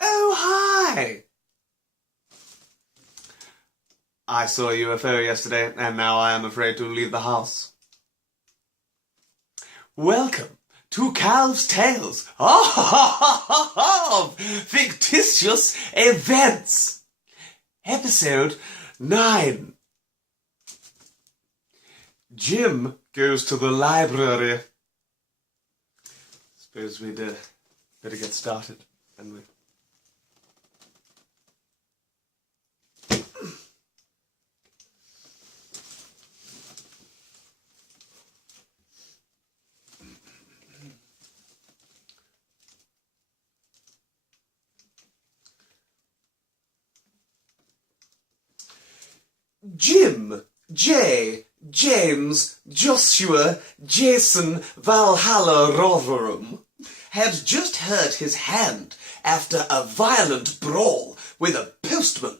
Oh, hi! I saw a UFO yesterday, and now I am afraid to leave the house. Welcome to Calvs Tales of Fictitious Events, Episode 9. Jim goes to the library. Suppose we'd better get started, hadn't we? Jim, J, James, Joshua, Jason, Valhalla, Rotherham had just hurt his hand after a violent brawl with a postman.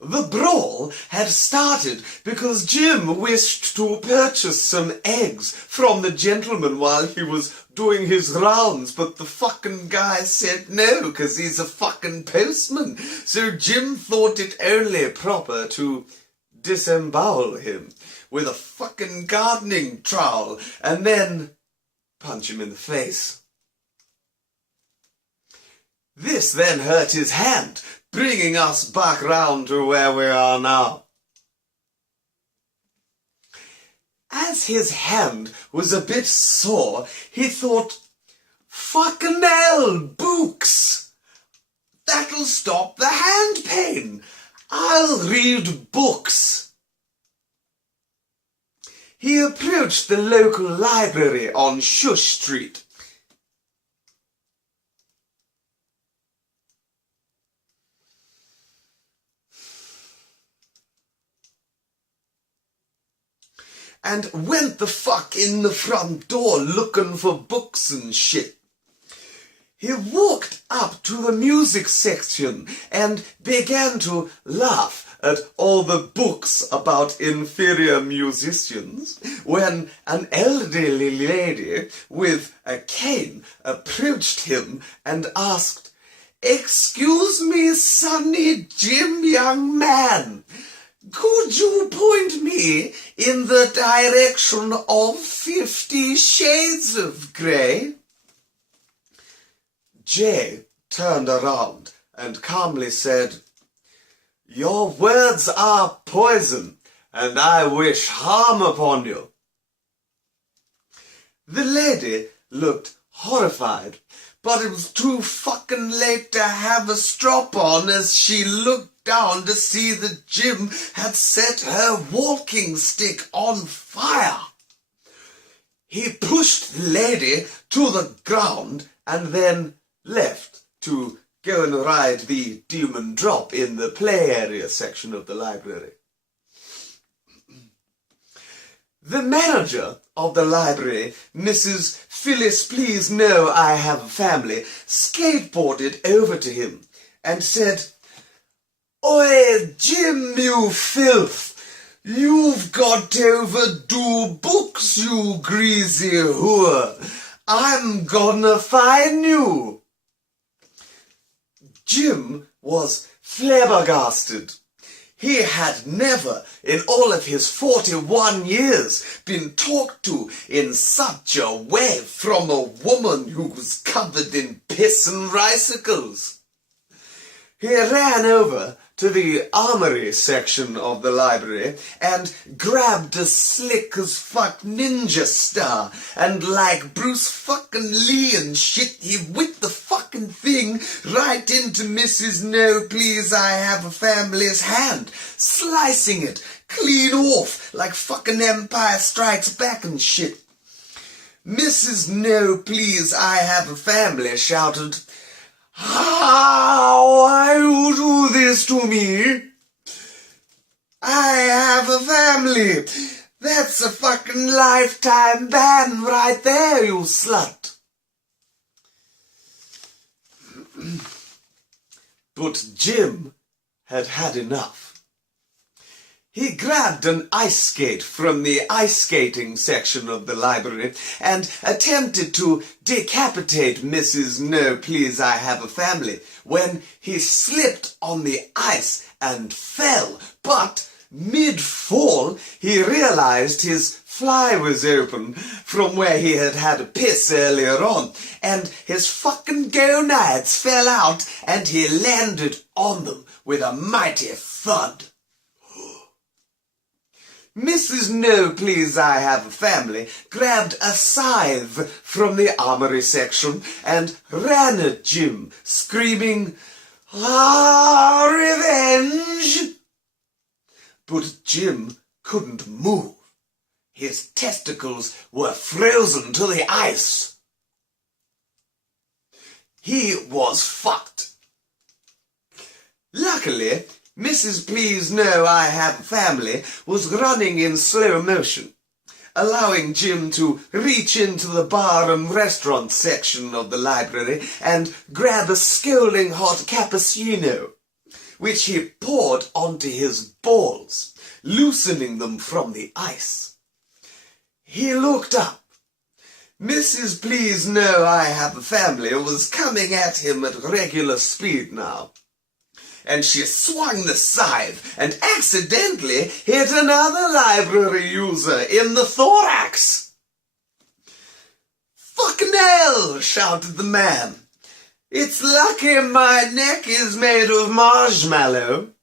The brawl had started because Jim wished to purchase some eggs from the gentleman while he was doing his rounds, but the fucking guy said no, 'cause he's a fucking postman. So Jim thought it only proper to disembowel him with a fucking gardening trowel and then punch him in the face. This then hurt his hand, bringing us back round to where we are now. As his hand was a bit sore, he thought, fucking hell, books! That'll stop the hand pain. I'll read books. He approached the local library on Shush Street. And went the fuck in the front door looking for books and shit. He walked up to the music section and began to laugh at all the books about inferior musicians when an elderly lady with a cane approached him and asked, "Excuse me, Sonny Jim, young man. Could you point me in the direction of 50 Shades of Grey?" Jay turned around and calmly said, "Your words are poison, and I wish harm upon you." The lady looked horrified, but it was too fucking late to have a strop on as she looked down to see that Jim had set her walking stick on fire. He pushed the lady to the ground and then left to go and ride the demon drop in the play area section of the library. The manager of the library, Mrs. Phyllis Please Know I Have a Family, skateboarded over to him and said, "Oi, Jim, you filth! You've got to overdo books, you greasy whore! I'm gonna fine you!" Jim was flabbergasted. He had never, in all of his 41 years, been talked to in such a way from a woman who was covered in piss and ricicles. He ran over to the armory section of the library and grabbed a slick as fuck ninja star, and like Bruce fucking Lee and shit, he whipped the fucking thing right into Mrs. No Please I Have a Family's hand, slicing it clean off like fucking Empire Strikes Back and shit. Mrs. No Please I Have a Family shouted, "How why you do this to me? I have a family. That's a fucking lifetime ban right there, you slut." But Jim had had enough. He grabbed an ice skate from the ice skating section of the library and attempted to decapitate Mrs. No, Please, I Have a Family when he slipped on the ice and fell. But mid-fall, he realized his fly was open from where he had had a piss earlier on, and his fucking gonads fell out and he landed on them with a mighty thud. Mrs. No, Please, I Have a Family grabbed a scythe from the armory section and ran at Jim, screaming, "Ah, revenge!" But Jim couldn't move. His testicles were frozen to the ice. He was fucked. Luckily, Mrs. Please No, I Have a Family was running in slow motion, allowing Jim to reach into the bar and restaurant section of the library and grab a scalding hot cappuccino, which he poured onto his balls, loosening them from the ice. He looked up. Mrs. Please No, I Have a Family was coming at him at regular speed now, and she swung the scythe and accidentally hit another library user in the thorax. "Fucking hell!" shouted the man. "It's lucky my neck is made of marshmallow."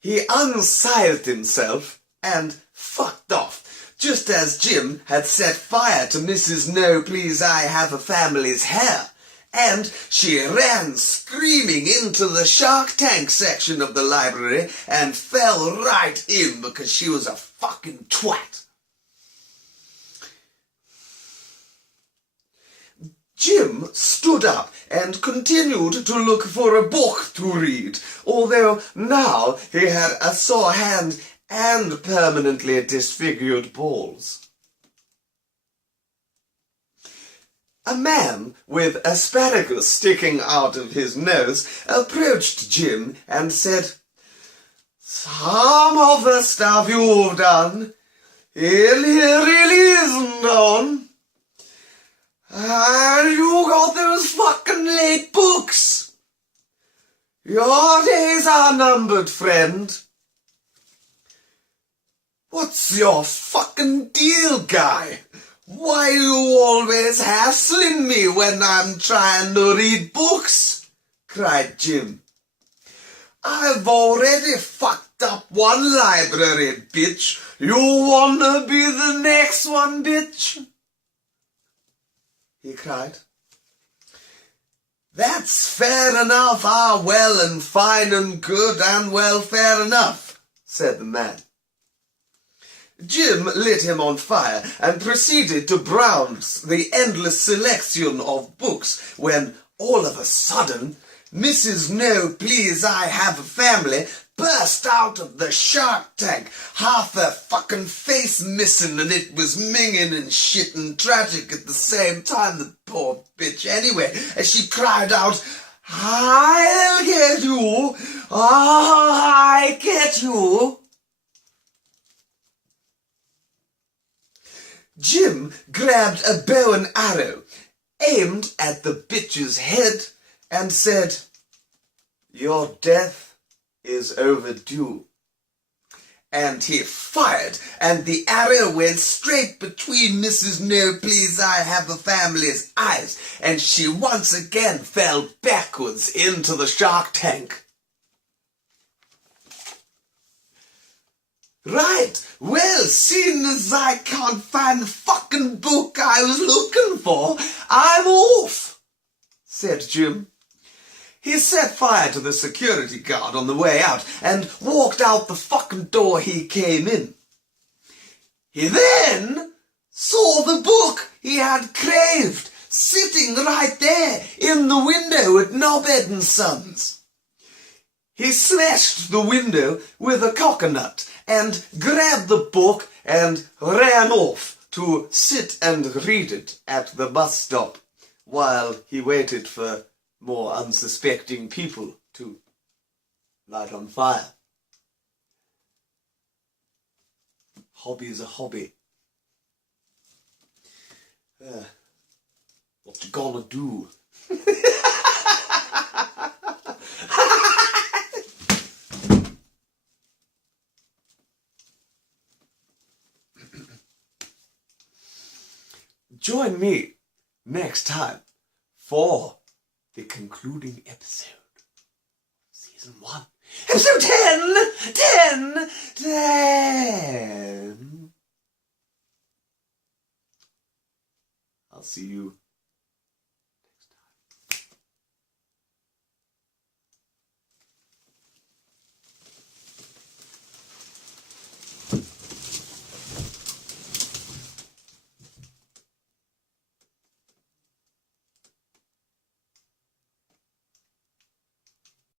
He unscythed himself and fucked off, just as Jim had set fire to Mrs. No, Please, I Have a Family's hair, and she ran screaming into the Shark Tank section of the library and fell right in because she was a fucking twat. Jim stood up and continued to look for a book to read, although now he had a sore hand and permanently disfigured balls. A man with asparagus sticking out of his nose approached Jim and said, "Some of the stuff you've done in here really isn't on. And you got those fucking late books. Your days are numbered, friend." "What's your fucking deal, guy? Why you always hassling me when I'm trying to read books?" cried Jim. "I've already fucked up one library, bitch. You wanna be the next one, bitch?" he cried. "That's fair enough, well and fine and good and well, fair enough," said the man. Jim lit him on fire and proceeded to browse the endless selection of books when, all of a sudden, Mrs. No, Please, I Have a Family burst out of the Shark Tank, half her fucking face missing, and it was minging and shit and tragic at the same time, the poor bitch. Anyway, as she cried out, "I'll get you! I get you!" Jim grabbed a bow and arrow, aimed at the bitch's head, and said, "Your death is overdue." And he fired, and the arrow went straight between Mrs. No, Please, I Have a Family's eyes, and she once again fell backwards into the Shark Tank. "Right, well, seeing as I can't find the fucking book I was looking for, I'm off," said Jim. He set fire to the security guard on the way out and walked out the fucking door he came in. He then saw the book he had craved sitting right there in the window at Nobed and Sons. He smashed the window with a coconut and grabbed the book and ran off to sit and read it at the bus stop while he waited for more unsuspecting people to light on fire. Hobby is a hobby. What you gonna do? Join me next time for the concluding episode. Season 1. Episode 10! I'll see you